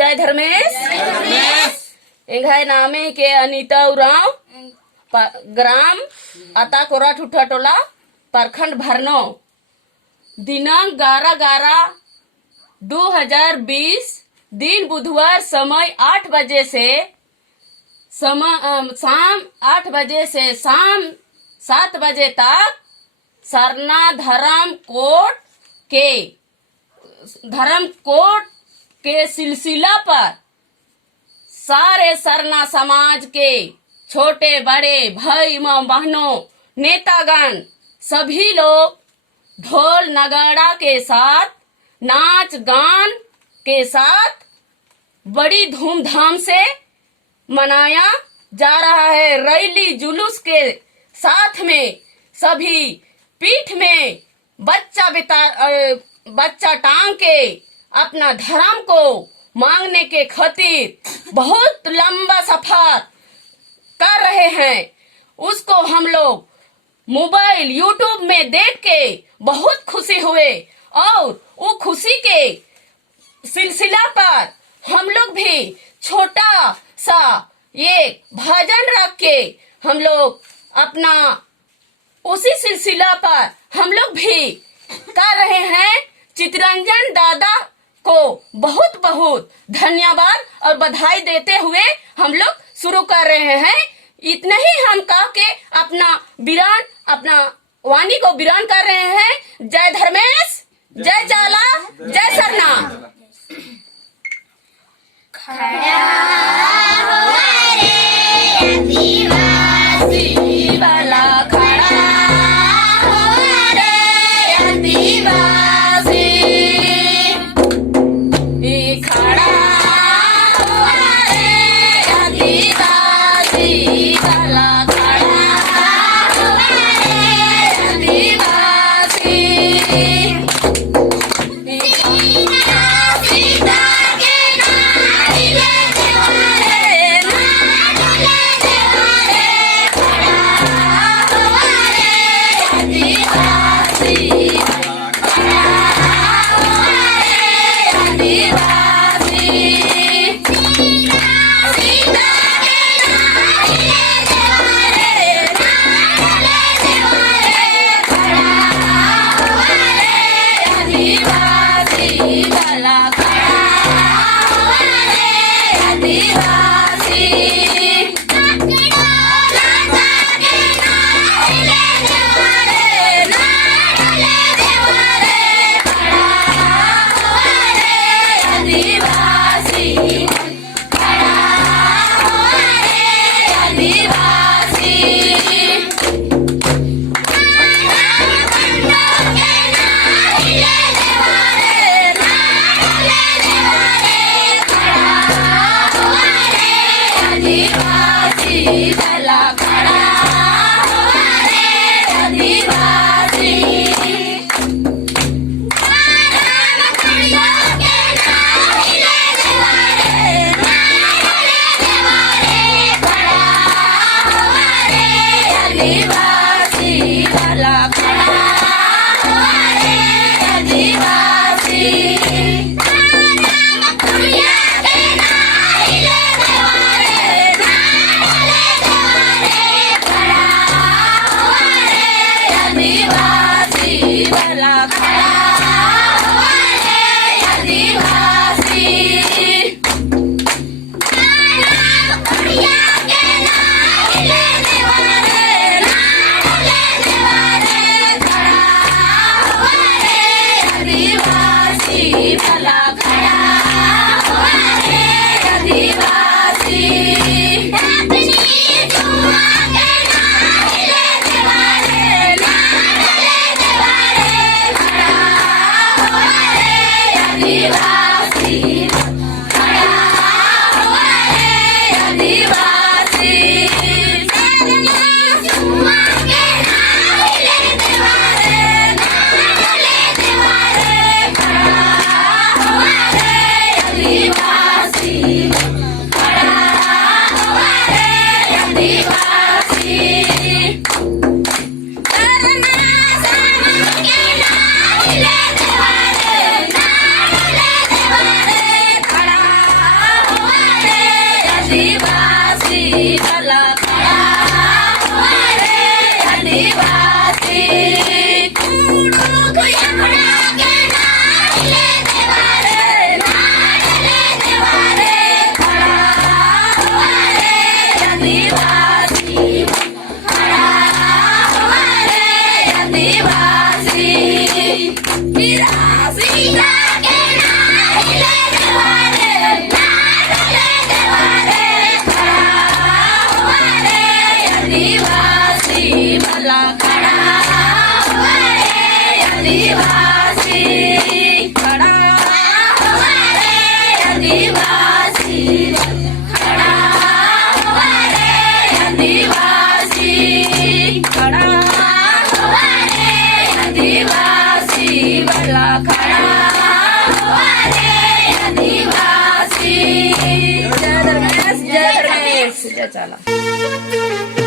जय धर्मेश एंघाय नामे के अनीता उराव ग्राम आता कोरा ठुठा टोला प्रखंड भरनो दिनांक 11/11/2020 दिन बुधवार समय 8 बजे से शाम 8 बजे से शाम 7 बजे तक सरना धर्म कोड के सिलसिला पर सारे सरना समाज के छोटे बड़े भाई बहनों नेतागण सभी लोग ढोल नगाड़ा के साथ नाच गान के साथ बड़ी धूमधाम से मनाया जा रहा है। रैली जुलूस के साथ में सभी पीठ में बच्चा टांग के अपना धर्म को मांगने के खातिर बहुत लंबा सफर कर रहे हैं। उसको हम लोग मोबाइल यूट्यूब में देख के बहुत खुशी हुए और वो खुशी के सिलसिला पर हम लोग भी छोटा सा एक भजन रख के हम लोग अपना उसी सिलसिला पर हम लोग भी कर रहे हैं। चितरंजन दादा को बहुत बहुत धन्यवाद और बधाई देते हुए हम लोग शुरू कर रहे हैं। इतना ही हम कह के अपना वाणी को वीरान कर रहे हैं। जय धर्मेश, जय जाला, जय सरना। खड़ा हुआ रे आदिवासी वाला, खड़ा हुआ रे आदिवासी, खड़ा हुआ रे आदिवासी वाला, कुठे चाला